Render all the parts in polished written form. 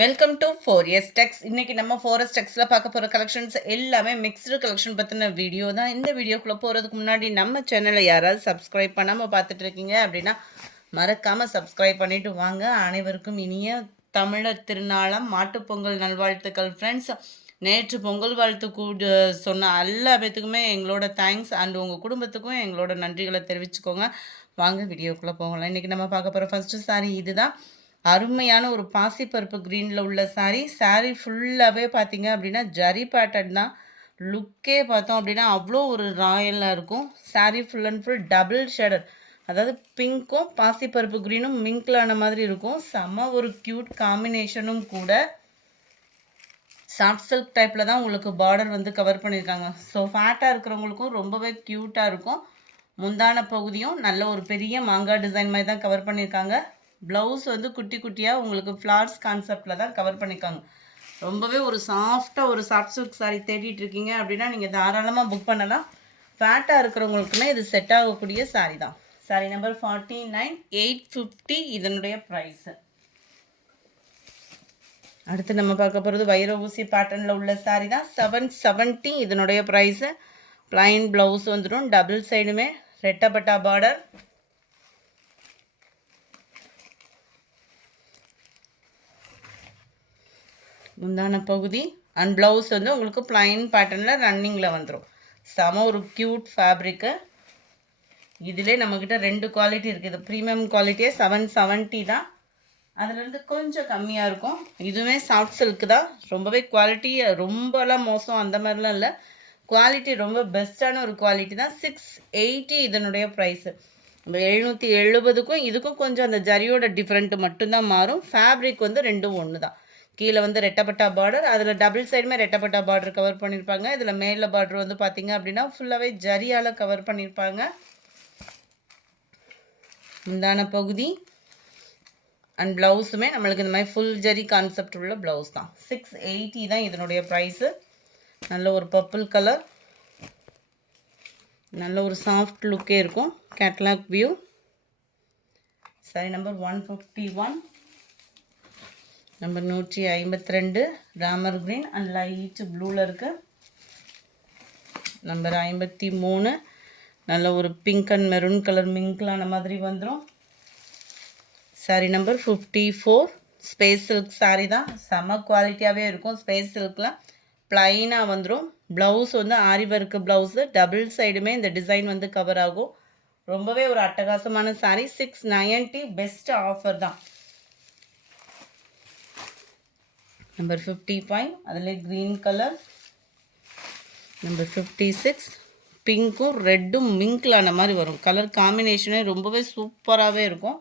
Welcome to 4S Techs. இன்னைக்கு நம்ம 4S Techsல பார்க்க போகிற கலெக்ஷன்ஸ் எல்லாமே மிக்ஸ்டு கலெக்ஷன் பற்றின வீடியோ தான். இந்த வீடியோக்குள்ளே போகிறதுக்கு முன்னாடி நம்ம சேனலை யாராவது சப்ஸ்கிரைப் பண்ணாமல் பார்த்துட்டு இருக்கீங்க அப்படின்னா மறக்காமல் சப்ஸ்கிரைப் பண்ணிவிட்டு வாங்க. அனைவருக்கும் இனிய தமிழர் திருநாளாம் மாட்டுப்பொங்கல் நல்வாழ்த்துக்கள் ஃப்ரெண்ட்ஸ். நேற்று பொங்கல் வாழ்த்து சொன்ன எல்லா பேத்துக்குமே எங்களோட தேங்க்ஸ் அண்ட் உங்கள் குடும்பத்துக்கும் எங்களோட நன்றிகளை தெரிவிச்சுக்கோங்க. வாங்க வீடியோக்குள்ளே போகலாம். இன்றைக்கி நம்ம பார்க்க போகிற ஃபஸ்ட்டு சாரீ இதுதான். அருமையான ஒரு பாசிப்பருப்பு க்ரீனில் உள்ள சாரீ ஃபுல்லாகவே பார்த்தீங்க அப்படின்னா ஜரி பேட்டர்ன் தான். லுக்கே பார்த்தோம் அப்படின்னா அவ்வளோ ஒரு ராயலாக இருக்கும். Sari full and full double shader, அதாவது பிங்க்கும் பாசிப்பருப்பு க்ரீனும் மிங்க்லான மாதிரி இருக்கும். செம்ம ஒரு க்யூட் காம்பினேஷனும் கூட. சாஃப்ட் சில்க் டைப்பில் தான் உங்களுக்கு பார்டர் வந்து கவர் பண்ணியிருக்காங்க. ஸோ ஃபேட்டாக இருக்கிறவங்களுக்கும் ரொம்பவே க்யூட்டாக இருக்கும். முந்தான பகுதியும் நல்ல ஒரு பெரிய மாங்காய் டிசைன் மாதிரி தான் கவர் பண்ணியிருக்காங்க. ப்ளவுஸ் வந்து குட்டி குட்டியாக உங்களுக்கு ஃப்ளார்ஸ் கான்செப்டில் தான் கவர் பண்ணியிருக்காங்க. ரொம்பவே ஒரு சாஃப்டாக ஒரு சாஃப்ட் சில்க் சாரீ தேடிட்டு இருக்கீங்க அப்படின்னா நீங்கள் தாராளமாக புக் பண்ணலாம். ஃபேட்டாக இருக்கிறவங்களுக்குமே இது செட் ஆகக்கூடிய சாரீ தான். சாரீ நம்பர் 49,850 இதனுடைய ப்ரைஸு. அடுத்து நம்ம பார்க்க போகிறது வைர ஊசி பேட்டர்னில் உள்ள சாரீ தான். 770 இதனுடைய ப்ரைஸு. ப்ளைன் ப்ளவுஸ் வந்துடும். டபுள் சைடுமே ரெட்டப்பட்டா பார்டர். முந்தான பகுதி அண்ட் ப்ளவுஸ் வந்து உங்களுக்கு ப்ளைன் பேட்டர்னில் ரன்னிங்கில் வந்துடும். செம ஒரு க்யூட் ஃபேப்ரிக்கு. இதிலே நம்மக்கிட்ட 2 குவாலிட்டி இருக்குது. ப்ரீமியம் குவாலிட்டியே 770 தான். அதுலேருந்து கொஞ்சம் கம்மியாக இருக்கும். இதுவுமே சாஃப்ட் சில்க்கு தான். ரொம்பவே குவாலிட்டி ரொம்பலாம் மோசம் அந்த மாதிரிலாம் இல்லை. குவாலிட்டி ரொம்ப பெஸ்ட்டான ஒரு குவாலிட்டி தான். 680 இதனுடைய ப்ரைஸு. 770க்கும் இதுக்கும் கொஞ்சம் அந்த ஜரியோட டிஃப்ரெண்ட்டு மட்டும்தான் மாறும். ஃபேப்ரிக் வந்து ரெண்டும் ஒன்று தான். கீழே வந்து ரெட்டப்பட்டா பார்டர், அதில் டபுள் சைடுமே ரெட்டப்பட்டா பார்டர் கவர் பண்ணியிருப்பாங்க. இதில் மேலே பார்டர் வந்து பார்த்திங்க அப்படின்னா ஃபுல்லாகவே ஜரியால் கவர் பண்ணியிருப்பாங்க. முந்தான பகுதி அண்ட் ப்ளவுஸுமே நம்மளுக்கு இந்த மாதிரி ஃபுல் ஜரி கான்செப்ட் உள்ள ப்ளவுஸ் தான். 680 தான் இதனுடைய ப்ரைஸு. நல்ல ஒரு பர்பிள் கலர், நல்ல ஒரு சாஃப்ட் லுக்கே இருக்கும். Catalogue view. Sorry number 151, number 152 Ramar green and light ப்ளூவில் இருக்குது. நம்பர் 53 நல்ல ஒரு பிங்க் அண்ட் மெரூன் கலர் மிங்க்லான மாதிரி வந்துடும். Sorry number 54 space silk sari தான். செம்ம குவாலிட்டியாகவே இருக்கும். ஸ்பேஸ் சில்கில் ப்ளைனாக வந்துடும். ப்ளவுஸ் வந்து ஆரி ஒர்க்கு ப்ளவுஸு. டபுள் சைடுமே இந்த டிசைன் வந்து கவர் ஆகும். ரொம்பவே ஒரு அட்டகாசமான சாரீ. 690 பெஸ்ட் ஆஃபர் தான். நம்பர் 55 அதில் க்ரீன் கலர். நம்பர் 56 பிங்க்கும் ரெட்டும் மிங்க்லான மாதிரி வரும். கலர் காம்பினேஷனே ரொம்பவே சூப்பராகவே இருக்கும்.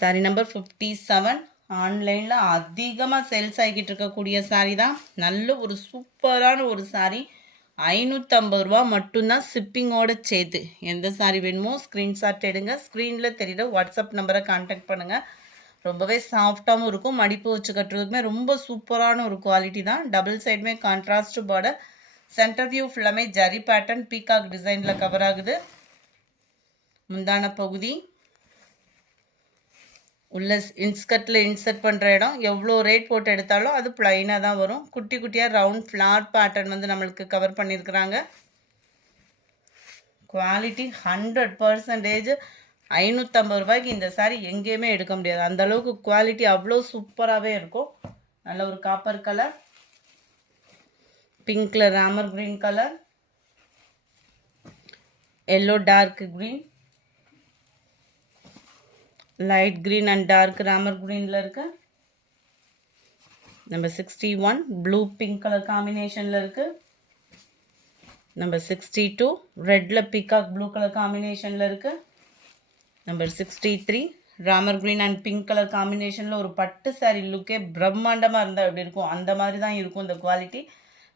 சாரீ நம்பர் 57 ஆன்லைனில் அதிகமாக சேல்ஸ் ஆகிக்கிட்டு இருக்கக்கூடிய சாரீ தான். நல்ல ஒரு சூப்பரான ஒரு சாரீ. 550 ரூபா மட்டும்தான் ஷிப்பிங்கோடு சேர்த்து. எந்த சாரீ வேணுமோ ஸ்க்ரீன்ஷாட் எடுங்க. ஸ்க்ரீனில் தெரியுற வாட்ஸ்அப் நம்பரை கான்டாக்ட் பண்ணுங்கள். ரொம்பவே சாஃப்டாகவும் இருக்கும். மடிப்பு வச்சு கட்டுறதுக்குமே ரொம்ப சூப்பரான ஒரு குவாலிட்டி தான். டபுள் சைடுமே கான்ட்ராஸ்ட் பார்டர். சென்டர் வியூ ஃபுல்லாமே ஜரி பேட்டர்ன் பீகாக் டிசைனில் கவர் ஆகுது. முந்தான பகுதி உள்ள இன்ஸ்கர்ட்டில் இன்சர்ட் பண்ணுற இடம் எவ்வளோ ரேட் போட்டு எடுத்தாலும் அது ப்ளைனாக தான் வரும். குட்டி குட்டியாக ரவுண்ட் ஃப்ளார் பேட்டர்ன் வந்து நம்மளுக்கு கவர் பண்ணியிருக்கிறாங்க. குவாலிட்டி 100%. 550 ரூபாய்க்கு இந்த சாரீ எங்கேயுமே எடுக்க முடியாது. அந்தளவுக்கு குவாலிட்டி அவ்வளோ சூப்பராகவே இருக்கும். நல்ல ஒரு காப்பர் கலர், பிங்க்கில் ராமர் green colour, yellow dark green, light green and dark ராமர் க்ரீனில் இருக்கு. நம்பர் 61 ப்ளூ பிங்க் கலர் காம்பினேஷனில் இருக்குது. நம்பர் 62 ரெட்டில் பீகாக் ப்ளூ கலர் காம்பினேஷனில் இருக்குது. Number 63 Ramar green and pink colour காம்பினேஷனில் ஒரு பட்டு சாரீ லுக்கே பிரம்மாண்டமாக இருந்தால் எப்படி இருக்கும் அந்த மாதிரி தான் இருக்கும் இந்த குவாலிட்டி.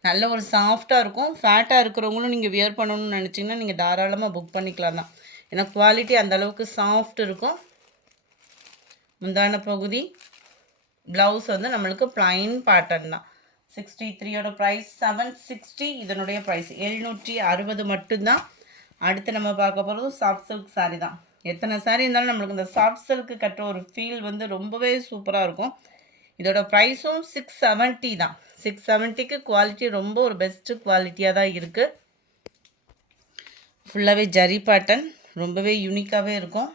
நல்ல ஒரு சாஃப்டாக இருக்கும். ஃபேட்டாக இருக்கிறவங்களும் நீங்கள் வியர் பண்ணணும்னு நினச்சிங்கன்னா நீங்கள் தாராளமாக புக் பண்ணிக்கலாம் தான். ஏன்னா குவாலிட்டி அந்தளவுக்கு சாஃப்ட் இருக்கும். முந்தான பகுதி ப்ளவுஸ் வந்து நம்மளுக்கு ப்ளைன் பேட்டர்ன் தான். 63யோட ப்ரைஸ் 760. இதனுடைய ப்ரைஸ் 760 மட்டும்தான். அடுத்து நம்ம பார்க்க போகிறது சாஃப்ட் சில்க் சாரீ தான். எத்தனை சாரி இருந்தாலும் நம்மளுக்கு இந்த சாஃப்ட் சில்க்கு கட்டுற ஒரு ஃபீல் வந்து ரொம்பவே சூப்பராக இருக்கும். இதோட ப்ரைஸும் 670 தான். 670க்கு குவாலிட்டி ரொம்ப ஒரு பெஸ்ட்டு குவாலிட்டியாக தான் இருக்குது. ஃபுல்லாகவே ஜரி பேட்டர்ன் ரொம்பவே யூனிக்காகவே இருக்கும்.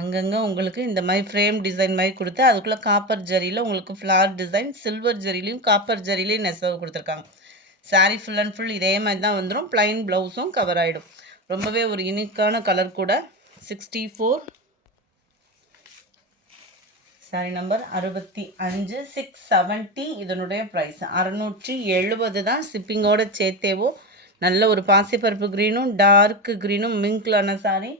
அங்கங்கே உங்களுக்கு இந்த மாதிரி ஃப்ரேம் டிசைன் மாதிரி கொடுத்து அதுக்குள்ளே காப்பர் ஜரியில் உங்களுக்கு ஃப்ளார் டிசைன், சில்வர் ஜரிலையும் காப்பர் ஜரிலையும் நெசவு கொடுத்துருக்காங்க. சாரீ ஃபுல் அண்ட் ஃபுல் இதே மாதிரி தான் வந்துடும். ப்ளைன் ப்ளவுஸும் கவர் ஆகிடும். ரொம்பவே ஒரு யூனிக்கான கலர் கூட. 64 சாரி நம்பர் 65 670 இதனுடைய ப்ரைஸ் 670 தான். ஷிப்பிங்கோட சேர்த்தேவோ. நல்ல ஒரு பாசிப்பருப்பு க்ரீனும் டார்க் க்ரீனும் மிங்க்லான சாரி.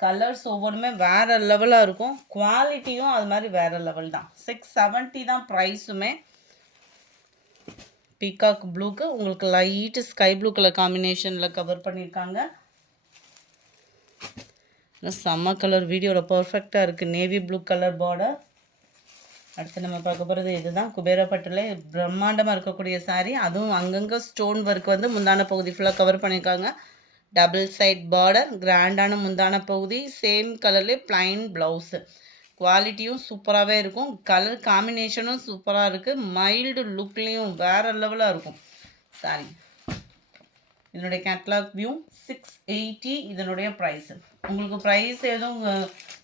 கலர்ஸ் ஒவ்வொன்றுமே வேறு லெவலாக இருக்கும். குவாலிட்டியும் அது மாதிரி வேறு லெவல் தான். 670 தான் ப்ரைஸுமே. பீகாக் ப்ளூக்கு உங்களுக்கு லைட்டு ஸ்கை ப்ளூ கலர் காம்பினேஷனில் கவர் பண்ணியிருக்காங்க. செம்ம கலர் வீடியோவில் பர்ஃபெக்டாக இருக்குது. Navy blue colour border. அடுத்து நம்ம பார்க்க போகிறது இதுதான். குபேரப்பட்டில் பிரம்மாண்டமாக இருக்கக்கூடிய சாரீ. அதுவும் அங்கங்கே ஸ்டோன் ஒர்க் வந்து முந்தான பகுதி ஃபுல்லாக கவர் பண்ணியிருக்காங்க. டபுள் சைட் பார்டர், கிராண்டான முந்தான பகுதி, சேம் கலர்லேயே ப்ளைன் ப்ளவுஸு. குவாலிட்டியும் சூப்பராகவே இருக்கும். கலர் காம்பினேஷனும் சூப்பராக இருக்குது. மைல்டு லுக்லேயும் வேறு லெவலாக இருக்கும் சாரி. இதனுடைய கேட்லாக் வியூ 680 இதனுடைய ப்ரைஸு. உங்களுக்கு ப்ரைஸ் எதுவும்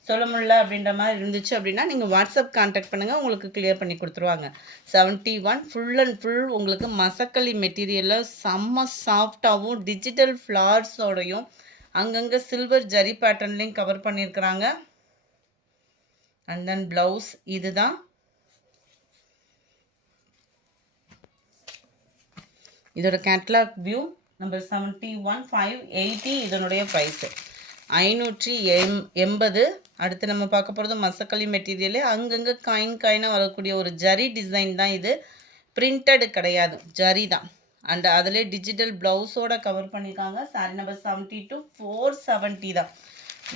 சொல்ல முடியல அப்படின்ற மாதிரி இருந்துச்சு அப்படின்னா நீங்கள் வாட்ஸ்அப் கான்டாக்ட் பண்ணுங்கள், உங்களுக்கு கிளியர் பண்ணி கொடுத்துருவாங்க. 71 ஃபுல் அண்ட் ஃபுல் உங்களுக்கு மசக்களி மெட்டீரியலில் செம்ம சாஃப்டாகவும் டிஜிட்டல் ஃப்ளார்ஸோடையும் அங்கங்கே சில்வர் ஜரி பேட்டர்ன்லேயும் கவர் பண்ணியிருக்கிறாங்க. அண்ட் தென் ப்ளவுஸ் இதுதான். இதோட கேட்லாக் வியூ நம்பர் 71 580 இதனுடைய ப்ரைஸு 580. அடுத்து நம்ம பார்க்க போகிறது மசக்களி மெட்டீரியலே அங்கங்கே காயினாக வரக்கூடிய ஒரு ஜரி டிசைன் தான் இது. பிரிண்டடு கிடையாது, ஜரி தான். அண்ட் அதிலே டிஜிட்டல் ப்ளவுஸோடு கவர் பண்ணியிருக்காங்க. சாரி நம்பர் 72 470 தான்.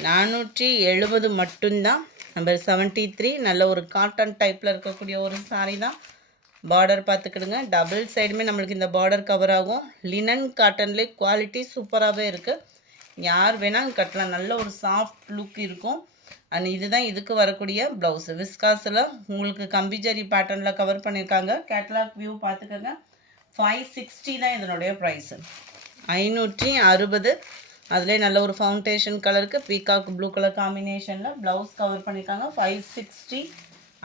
470 மட்டும்தான். நம்பர் 73 நல்ல ஒரு காட்டன் டைப்பில் இருக்கக்கூடிய ஒரு சாரி தான். பார்டர் பார்த்துக்கிடுங்க. டபுள் சைடுமே நம்மளுக்கு இந்த பார்டர் கவர் ஆகும். லினன் காட்டன்லேயே குவாலிட்டி சூப்பராகவே இருக்குது. யார் வேணாலும் கட்டலாம். நல்ல ஒரு சாஃப்ட் லுக் இருக்கும். அண்ட் இதுதான் இதுக்கு வரக்கூடிய ப்ளவுஸு. விஸ்காஸில் உங்களுக்கு கம்பிஜரி பேட்டர்னில் கவர் பண்ணியிருக்காங்க. கேட்லாக் வியூ பார்த்துக்கோங்க. 560 தான் இதனுடைய ப்ரைஸு. 560. அதிலே நல்ல ஒரு ஃபவுண்டேஷன் கலருக்கு பீகாக் ப்ளூ கலர் காம்பினேஷனில் ப்ளவுஸ் கவர் பண்ணியிருக்காங்க. 560.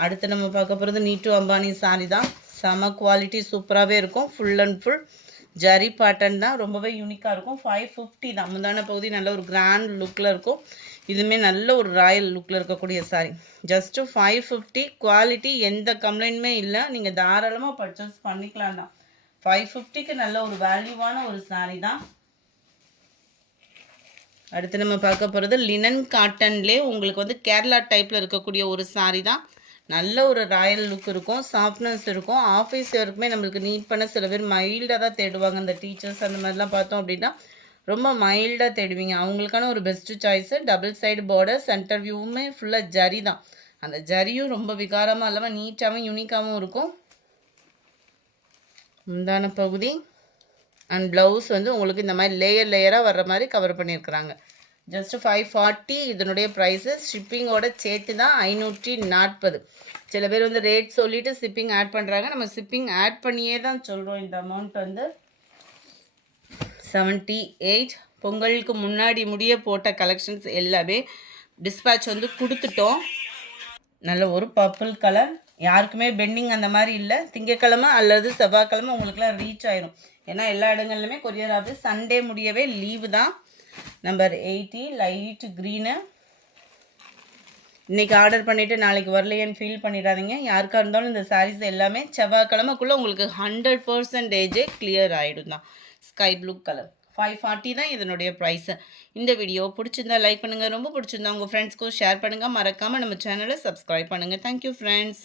அடுத்து நம்ம பார்க்க போகிறது நீட்டு அம்பானி சாரி தான். செம குவாலிட்டி சூப்பராகவே இருக்கும். Full and full zari pattern தான். ரொம்பவே யூனிக்காக இருக்கும். 550 தான். முந்தான பகுதி நல்ல ஒரு கிராண்ட் லுக்கில் இருக்கும். இதுவுமே நல்ல ஒரு ராயல் லுக்கில் இருக்கக்கூடிய சாரி. ஜஸ்ட்டு 550. குவாலிட்டி எந்த கம்ப்ளைண்ட்டுமே இல்லை. நீங்கள் தாராளமாக பர்ச்சேஸ் பண்ணிக்கலாம் தான். 550க்கு நல்ல ஒரு வேல்யூவான ஒரு சாரி தான். அடுத்து நம்ம பார்க்க போகிறது லினன் காட்டன்லேயே உங்களுக்கு வந்து கேரளா டைப்பில் இருக்கக்கூடிய ஒரு சாரி தான். நல்ல ஒரு ராயல் லுக் இருக்கும், சாஃப்ட்னஸ் இருக்கும். ஆஃபீஸ் ஒர்க்குமே நம்மளுக்கு நீட் பண்ண சில பேர் மைல்டாக தான் தேடுவாங்க. இந்த டீச்சர்ஸ் அந்த மாதிரிலாம் பார்த்தோம் அப்படின்னா ரொம்ப மைல்டாக தேடுவீங்க. அவங்களுக்கான ஒரு best choice. Double side border, centre வியூவுமே ஃபுல்லாக ஜரி தான். அந்த ஜரியும் ரொம்ப விகாரமாக இல்லாமல் நீட்டாகவும் யூனிக்காகவும் இருக்கும். முந்தான பகுதி அண்ட் ப்ளவுஸ் வந்து உங்களுக்கு இந்த மாதிரி லேயராக வர்ற மாதிரி கவர் பண்ணியிருக்கிறாங்க. ஜஸ்ட்டு 540 இதனுடைய ப்ரைஸு. ஷிப்பிங்கோட சேர்த்து தான் 540. சில பேர் வந்து ரேட் சொல்லிவிட்டு ஷிப்பிங் ஆட் பண்ணுறாங்க. நம்ம ஷிப்பிங் ஆட் பண்ணியே தான் சொல்கிறோம். இந்த அமௌண்ட் வந்து 78. பொங்கலுக்கு முன்னாடி முடிய போட்ட கலெக்ஷன்ஸ் எல்லாமே டிஸ்பேட்ச் வந்து கொடுத்துட்டோம். நல்ல ஒரு பர்பிள் கலர். யாருக்குமே பெண்டிங் அந்த மாதிரி இல்லை. திங்கக்கிழமை அல்லது செவ்வாய்க்கிழமை உங்களுக்குலாம் ரீச் ஆயிரும். ஏன்னா எல்லா இடங்கள்லையுமே கொரியர் ஆஃபீஸ் சண்டே முடியவே லீவு தான். Number 80 light green. இன்றைக்கி ஆர்டர் பண்ணிவிட்டு நாளைக்கு வரலையேன்னு ஃபீல் பண்ணிடாதீங்க. யாருக்காக இருந்தாலும் இந்த சாரீஸ் எல்லாமே செவ்வாய்க்கிழமைக்குள்ளே உங்களுக்கு 100% கிளியர் ஆகிடும் தான். ஸ்கை ப்ளூ கலர் 540 தான் இதனுடைய ப்ரைஸு. இந்த வீடியோ பிடிச்சிருந்தா லைக் பண்ணுங்கள். ரொம்ப பிடிச்சிருந்தா உங்கள் ஃப்ரெண்ட்ஸ்க்கும் ஷேர் பண்ணுங்கள். மறக்காமல் நம்ம சேனலை சப்ஸ்கிரைப் பண்ணுங்கள். Thank you friends.